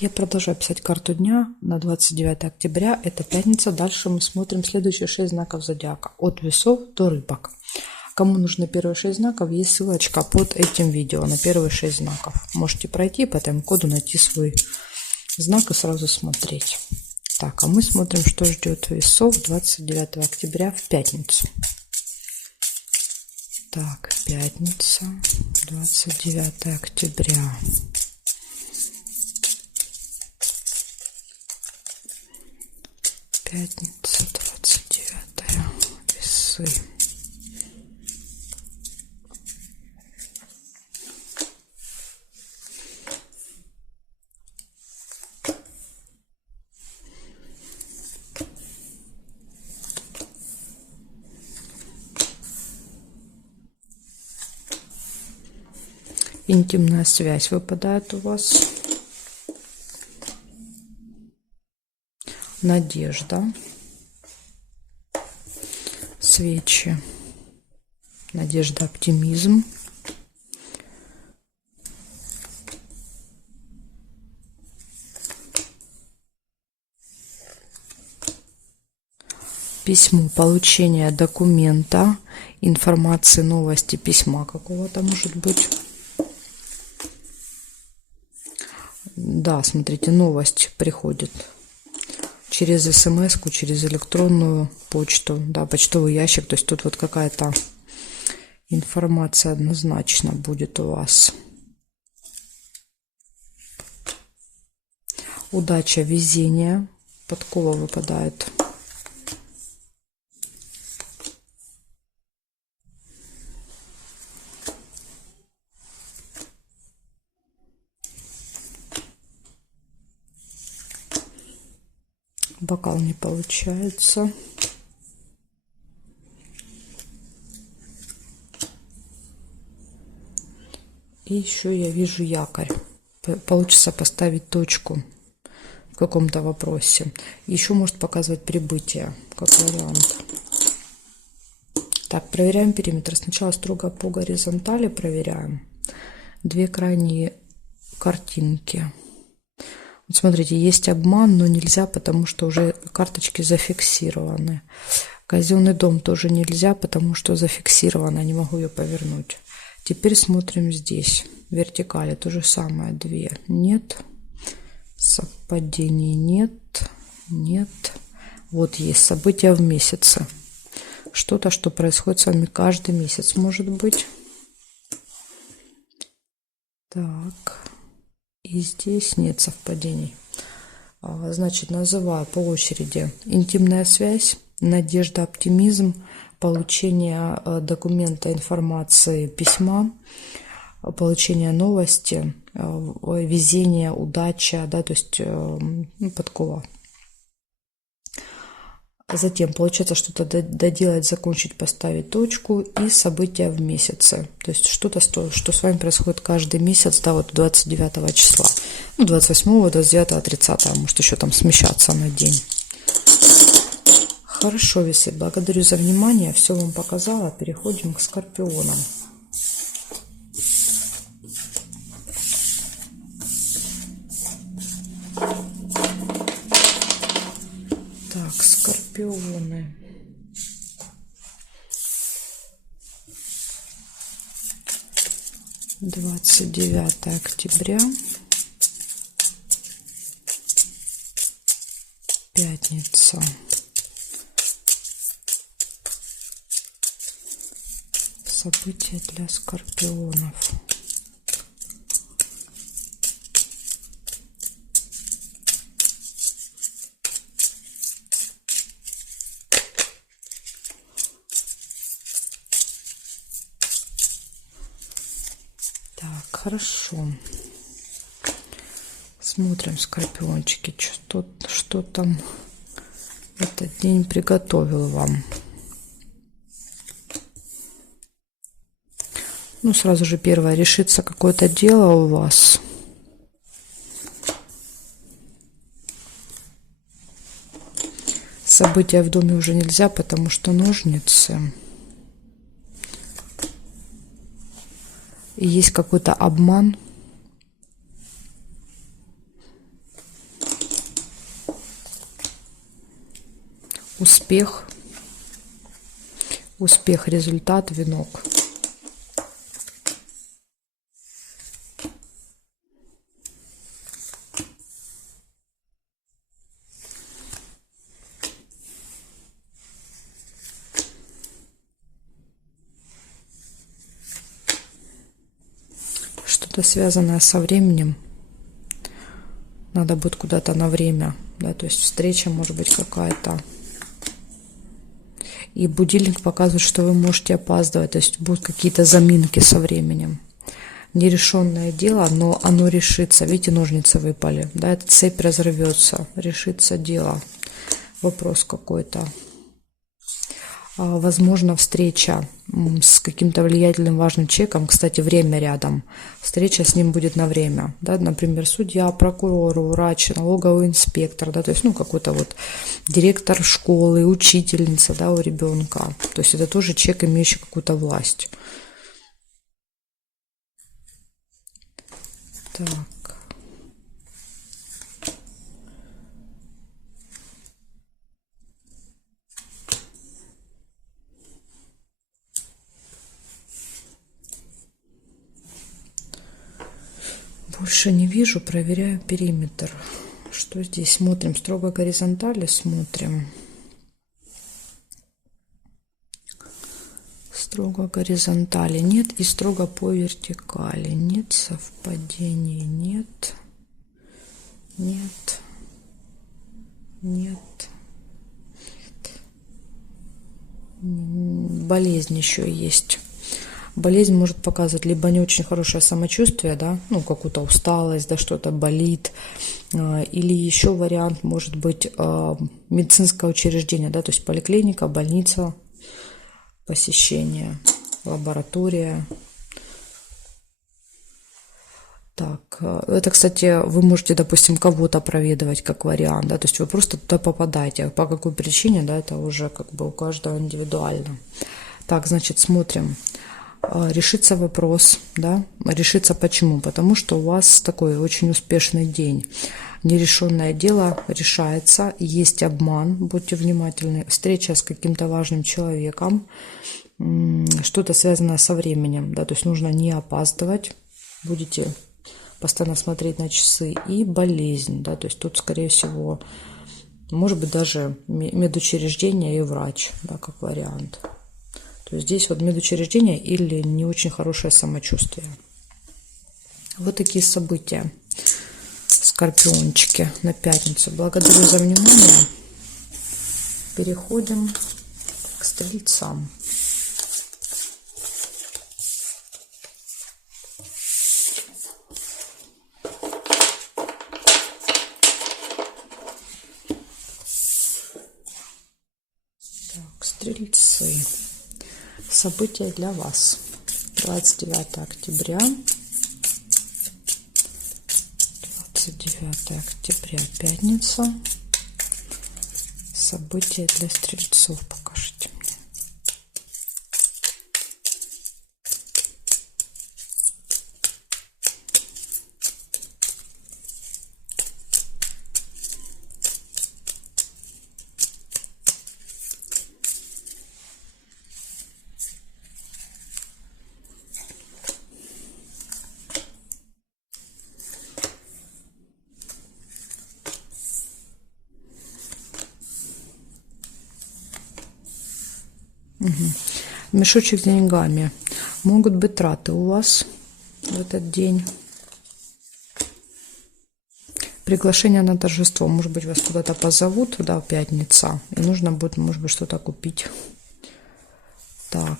Я продолжаю писать карту дня на 29 октября. Это пятница. Дальше мы смотрим следующие 6 знаков зодиака. От весов до рыбок. Кому нужны первые 6 знаков, есть ссылочка под этим видео на первые 6 знаков. Можете пройти по этому коду, найти свой знак и сразу смотреть. Так, а мы смотрим, что ждет весов 29 октября в пятницу. Так, пятница, 29 октября. Пятница, 29 весы. Интимная связь выпадает у вас. Надежда. Свечи. Надежда, оптимизм. Письмо, получение документа, информации, новости, письма какого-то может быть. Да, смотрите, новость приходит через смс-ку, через электронную почту, да, почтовый ящик. То есть тут вот какая-то информация однозначно будет у вас. Удача, везение, подкова выпадает. Бокал не получается. И еще я вижу якорь. Получится поставить точку в каком-то вопросе. Еще может показывать прибытие, как вариант. Так, проверяем периметр. Сначала строго по горизонтали проверяем. Две крайние картинки. Вот смотрите, есть обман, но нельзя, потому что уже карточки зафиксированы. Казенный дом тоже нельзя, потому что зафиксировано, не могу ее повернуть. Теперь смотрим здесь. Вертикали то же самое. Две. Нет. Совпадений нет. Нет. Вот есть события в месяце. Что-то, что происходит с вами каждый месяц, может быть. Так. И здесь нет совпадений. Значит, называю по очереди. Интимная связь, надежда, оптимизм, получение документа, информации, письма, получение новости, везение, удача, да, то есть подкова. Затем получается что-то доделать, закончить, поставить точку и события в месяце. То есть что-то, что с вами происходит каждый месяц, да, вот 29 числа. Ну, 28, 29, 30, может еще там смещаться на день. Хорошо, весы, благодарю за внимание. Все вам показала. Переходим к скорпионам. Так, скорпионы. Двадцать 29 октября. Пятница. События для скорпионов. Так, хорошо. Смотрим, скорпиончики, что там этот день приготовил вам. Ну, сразу же первое, решится какое-то дело у вас. События в доме уже нельзя, потому что ножницы. И есть какой-то обман. успех, результат, венок. Что-то связанное со временем. Надо будет куда-то на время, да, то есть встреча может быть какая-то. И будильник показывает, что вы можете опаздывать, то есть будут какие-то заминки со временем. Нерешенное дело, но оно решится. Видите, ножницы выпали, да, эта цепь разорвется, решится дело. Вопрос какой-то. Возможно, встреча с каким-то влиятельным, важным человеком. Кстати, время рядом. Встреча с ним будет на время. Да? Например, судья, прокурор, врач, налоговый инспектор. Да? То есть, ну, какой-то вот директор школы, учительница, да, у ребенка. То есть, это тоже человек, имеющий какую-то власть. Так. Больше не вижу, проверяю периметр. Что здесь? Смотрим строго горизонтали, смотрим. Строго горизонтали нет и строго по вертикали. Нет совпадений, нет. Нет. Нет. Болезнь еще есть. Болезнь может показывать либо не очень хорошее самочувствие, да, ну, какую-то усталость, да, что-то болит, или еще вариант может быть медицинское учреждение, да, то есть поликлиника, больница, посещение, лаборатория. Так, это, кстати, вы можете, допустим, кого-то проведывать как вариант, да, то есть вы просто туда попадаете, по какой причине, да, это уже как бы у каждого индивидуально. Так, значит, смотрим. Решится вопрос, да, решится почему? Потому что у вас такой очень успешный день. Нерешенное дело решается, есть обман, будьте внимательны, встреча с каким-то важным человеком, что-то связанное со временем, да, то есть нужно не опаздывать, будете постоянно смотреть на часы, и болезнь, да, то есть тут, скорее всего, может быть даже медучреждение и врач, да, как вариант. То есть здесь вот медучреждение или не очень хорошее самочувствие. Вот такие события, скорпиончики, на пятницу. Благодарю за внимание. Переходим к стрельцам. Так, стрельцы. События для вас. 29 октября. 29 октября, пятница. События для стрельцов покажите мне. Мешочек с деньгами. Могут быть траты у вас в этот день. Приглашение на торжество. Может быть, вас куда-то позовут, да, пятница. И нужно будет, может быть, что-то купить. Так.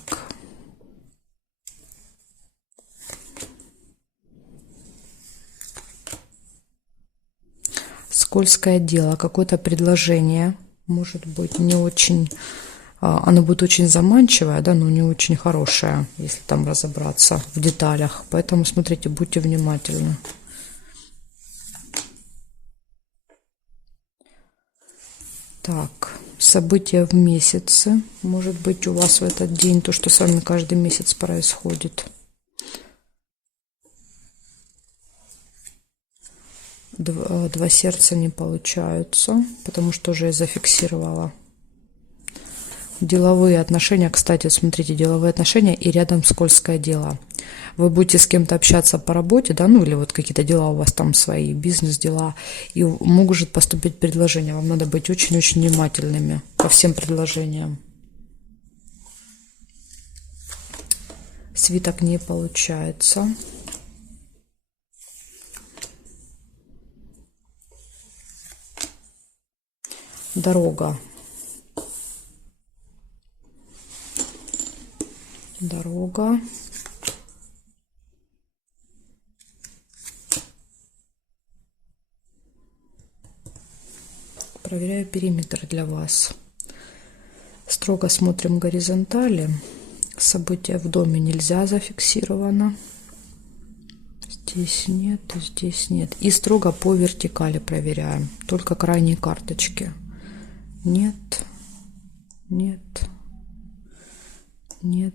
Скользкое дело. Какое-то предложение. Может быть, не очень... Оно будет очень заманчивое, да, но не очень хорошее, если там разобраться в деталях. Поэтому смотрите, будьте внимательны. Так, события в месяце. Может быть, у вас в этот день то, что с вами каждый месяц происходит. Два сердца не получаются, потому что уже я зафиксировала. Деловые отношения, кстати, смотрите, деловые отношения и рядом скользкое дело. Вы будете с кем-то общаться по работе, да, ну или вот какие-то дела у вас там свои, бизнес-дела, и может поступить предложение. Вам надо быть очень-очень внимательными ко всем предложениям. Свиток не получается. Дорога. Дорога. Проверяю периметр для вас. Строго смотрим горизонтали. События в доме нельзя, зафиксировано. Здесь нет, здесь нет. И строго по вертикали проверяем. Только крайние карточки. Нет, нет, нет,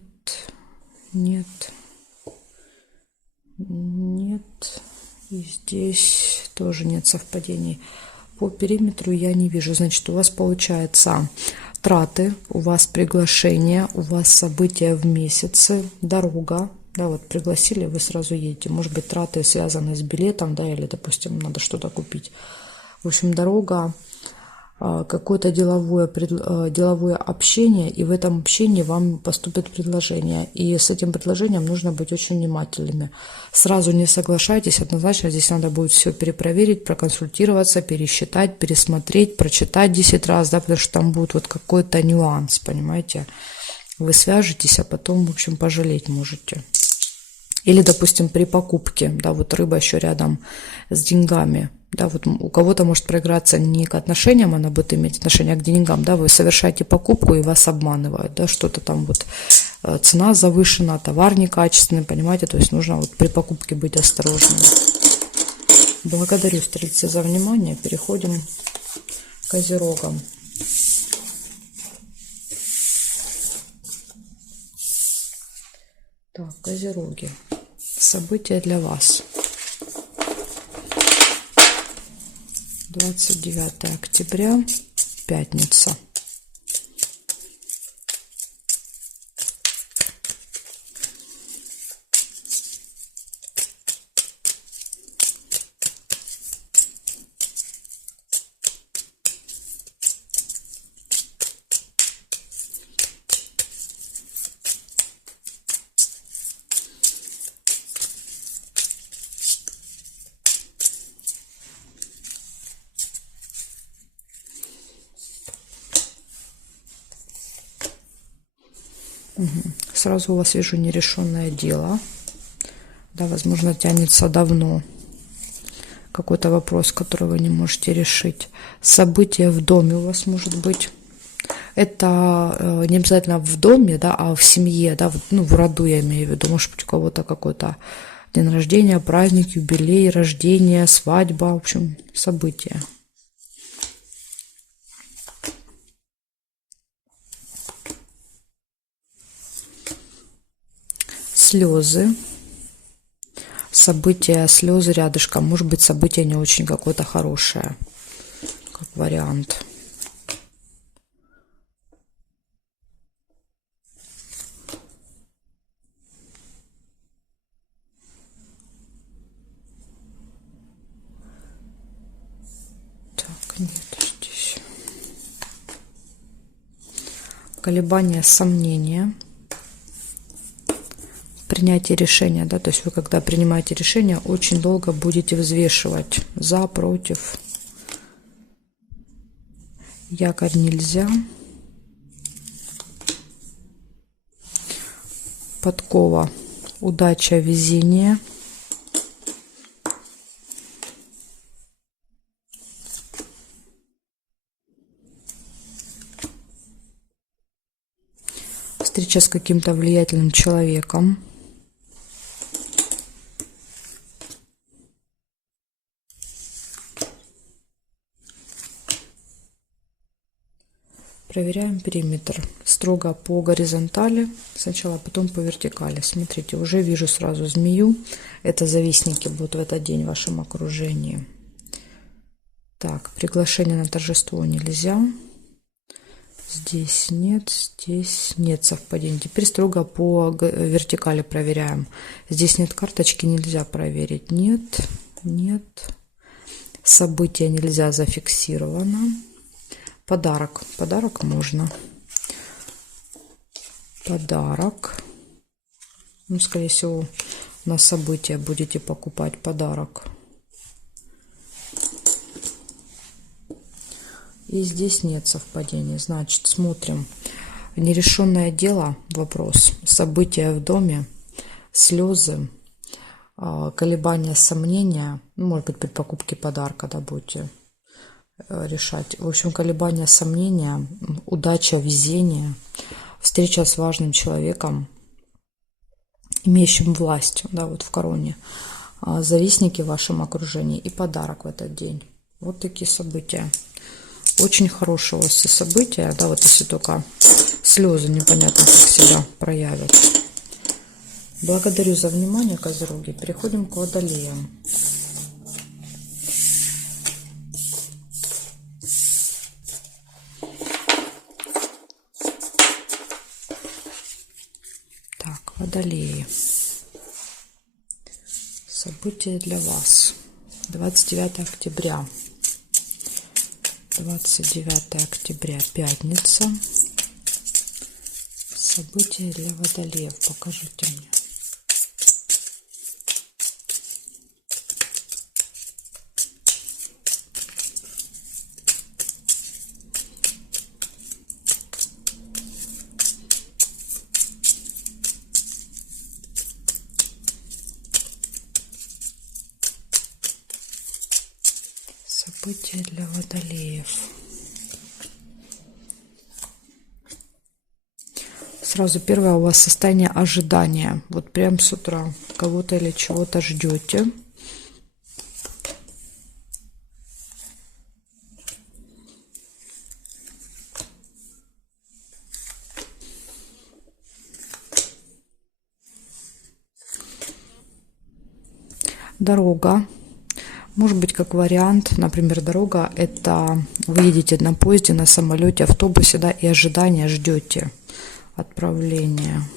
нет, нет. И здесь тоже нет совпадений. По периметру я не вижу. Значит, у вас получается траты, у вас приглашения, у вас события в месяце, дорога. Да, вот пригласили, вы сразу едете. Может быть, траты связаны с билетом, да, или, допустим, надо что-то купить. В общем, дорога, какое-то деловое общение, и в этом общении вам поступит предложение. И с этим предложением нужно быть очень внимательными. Сразу не соглашайтесь, однозначно здесь надо будет все перепроверить, проконсультироваться, пересчитать, пересмотреть, прочитать 10 раз, да, потому что там будет вот какой-то нюанс, понимаете. Вы свяжетесь, а потом, в общем, пожалеть можете. Или, допустим, при покупке, да, вот рыба еще рядом с деньгами, да, вот у кого-то может проиграться не к отношениям, она будет иметь отношение, а к деньгам, да, вы совершаете покупку и вас обманывают, да, что-то там вот цена завышена, товар некачественный, понимаете, то есть нужно вот при покупке быть осторожным. Благодарю, стрельцы, за внимание, переходим к козерогам. Так, козероги. События для вас. 29 октября, пятница. Сразу у вас вижу нерешенное дело. Да, возможно, тянется давно. Какой-то вопрос, который вы не можете решить. Событие в доме у вас может быть. Это не обязательно в доме, да, а в семье, да, ну, в роду я имею в виду. Может быть, у кого-то какой-то день рождения, праздник, юбилей, рождение, свадьба, в общем, события. Слезы. События, слезы рядышком. Может быть, событие не очень какое-то хорошее, как вариант. Так, нет, здесь. Колебания, сомнения. Принятие решения, да, то есть вы, когда принимаете решение, очень долго будете взвешивать за, против. Якорь нельзя. Подкова, удача, везение. Встреча с каким-то влиятельным человеком. Проверяем периметр. Строго по горизонтали сначала, потом по вертикали. Смотрите, уже вижу сразу змею. Это завистники будут в этот день в вашем окружении. Так, приглашение на торжество нельзя. Здесь нет совпадений. Теперь строго по вертикали проверяем. Здесь нет карточки, нельзя проверить. Нет. Событие нельзя, зафиксировано. Подарок можно. Подарок. Ну, скорее всего, на событие будете покупать подарок. И здесь нет совпадений. Значит, смотрим. Нерешенное дело, вопрос. События в доме, слезы, колебания, сомнения. Ну, может быть, при покупке подарка, да, будете решать. В общем, колебания, сомнения, удача, везение, встреча с важным человеком, имеющим власть, да, вот в короне, завистники в вашем окружении и подарок в этот день. Вот такие события. Очень хорошие у вас все события, да, вот если только слезы непонятно как себя проявят. Благодарю за внимание, козероги. Переходим к водолеям. Так, водолеи. События для вас. 29 октября. 29 октября, пятница. События для водолеев. Покажите мне. События для водолеев. Сразу первое у вас состояние ожидания. Вот прям с утра кого-то или чего-то ждете. Дорога. Может быть, как вариант, например, дорога – это вы едете на поезде, на самолете, автобусе, да, и ожидания ждете отправления.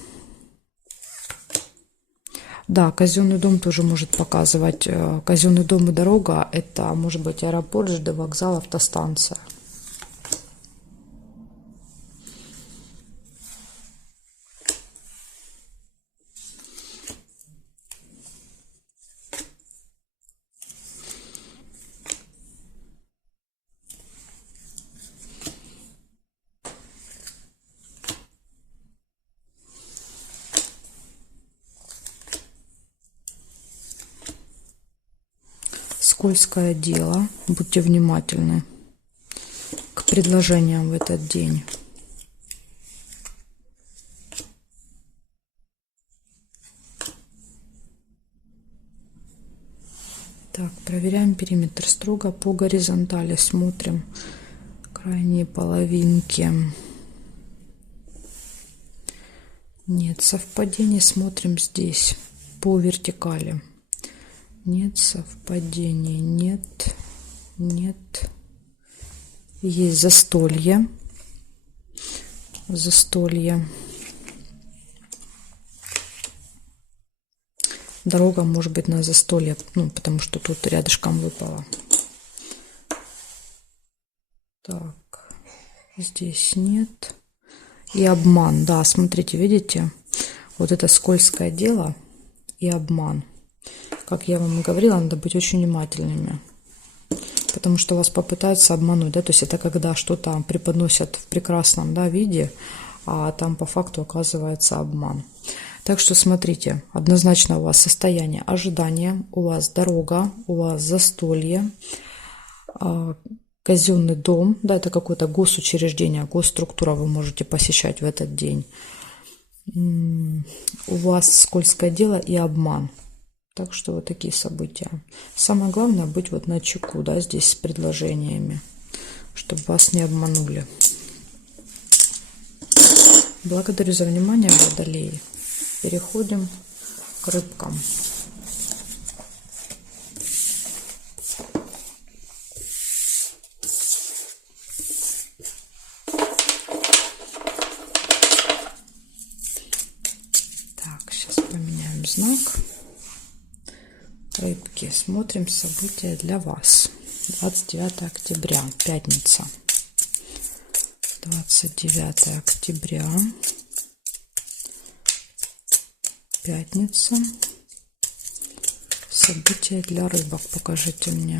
Да, казенный дом тоже может показывать. Казенный дом и дорога – это может быть аэропорт, ЖД вокзал, автостанция. Скользкое дело. Будьте внимательны к предложениям в этот день. Так, проверяем периметр строго по горизонтали. Смотрим крайние половинки. Нет совпадений. Смотрим здесь по вертикали. Нет совпадений, нет. Есть застолье. Дорога может быть на застолье, ну, потому что тут рядышком выпало. Так, здесь нет. И обман, да, смотрите, видите? Вот это скользкое дело и обман. Как я вам и говорила, надо быть очень внимательными, потому что вас попытаются обмануть, да, то есть это когда что-то преподносят в прекрасном, да, виде, а там по факту оказывается обман. Так что смотрите, однозначно у вас состояние ожидания, у вас дорога, у вас застолье, казенный дом, да, это какое-то госучреждение, госструктура вы можете посещать в этот день. У вас скользкое дело и обман. Так что вот такие события. Самое главное быть вот начеку, да, здесь с предложениями, чтобы вас не обманули. Благодарю за внимание, водолеи. Переходим к рыбкам. знак. Рыбки, смотрим события для вас. 29 октября, пятница. 29 октября, пятница. События для рыбок покажите мне.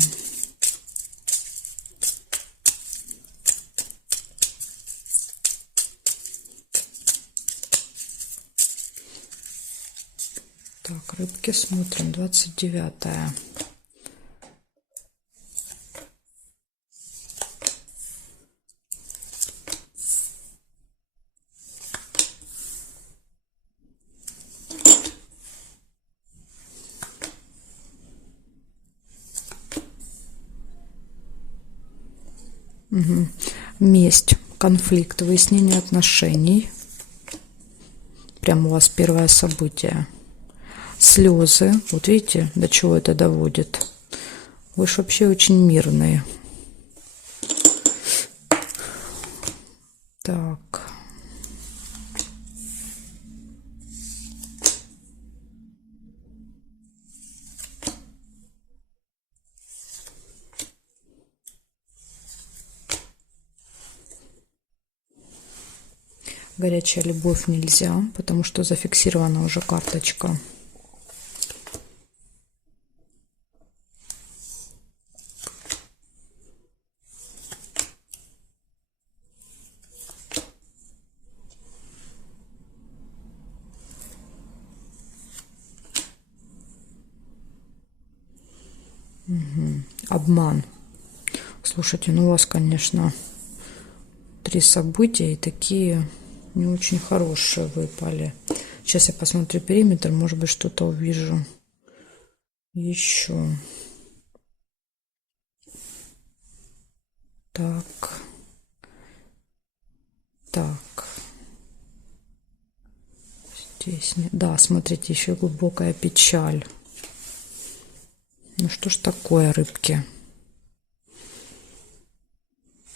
Так, рыбки, смотрим. 29-е. Угу. Месть, конфликт, выяснение отношений. Прямо у вас первое событие. Слезы. Вот видите, до чего это доводит. Вы же вообще очень мирные. Так. Горячая любовь нельзя, потому что зафиксирована уже карточка. Угу. Обман. Слушайте, ну у вас, конечно, 3 события и такие не очень хорошие выпали. Сейчас я посмотрю периметр, может быть, что-то увижу еще. Так. Так. Здесь нет. Да, смотрите, еще глубокая печаль. Ну что ж такое, рыбки?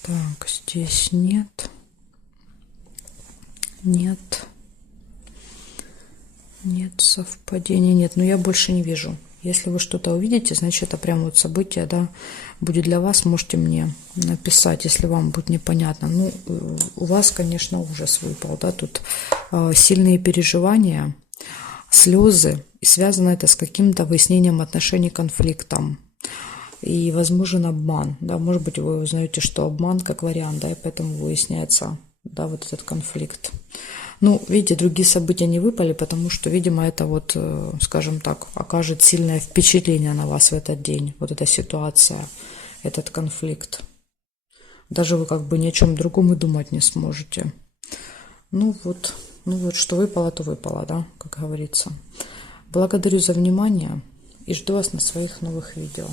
Так, здесь нет. Нет. Нет совпадения, нет. Но я больше не вижу. Если вы что-то увидите, значит, это прям вот событие, да, будет для вас. Можете мне написать, если вам будет непонятно. Ну, у вас, конечно, ужас выпал, да, тут сильные переживания, слезы. И связано это с каким-то выяснением отношений, конфликтом. И возможен обман, да, может быть, вы узнаете, что обман как вариант, да, и поэтому выясняется, да, вот этот конфликт. Ну, видите, другие события не выпали, потому что, видимо, это вот, скажем так, окажет сильное впечатление на вас в этот день, вот эта ситуация, этот конфликт. Даже вы как бы ни о чем другом и думать не сможете. Ну вот, что выпало, то выпало, да, как говорится. Благодарю за внимание и жду вас на своих новых видео.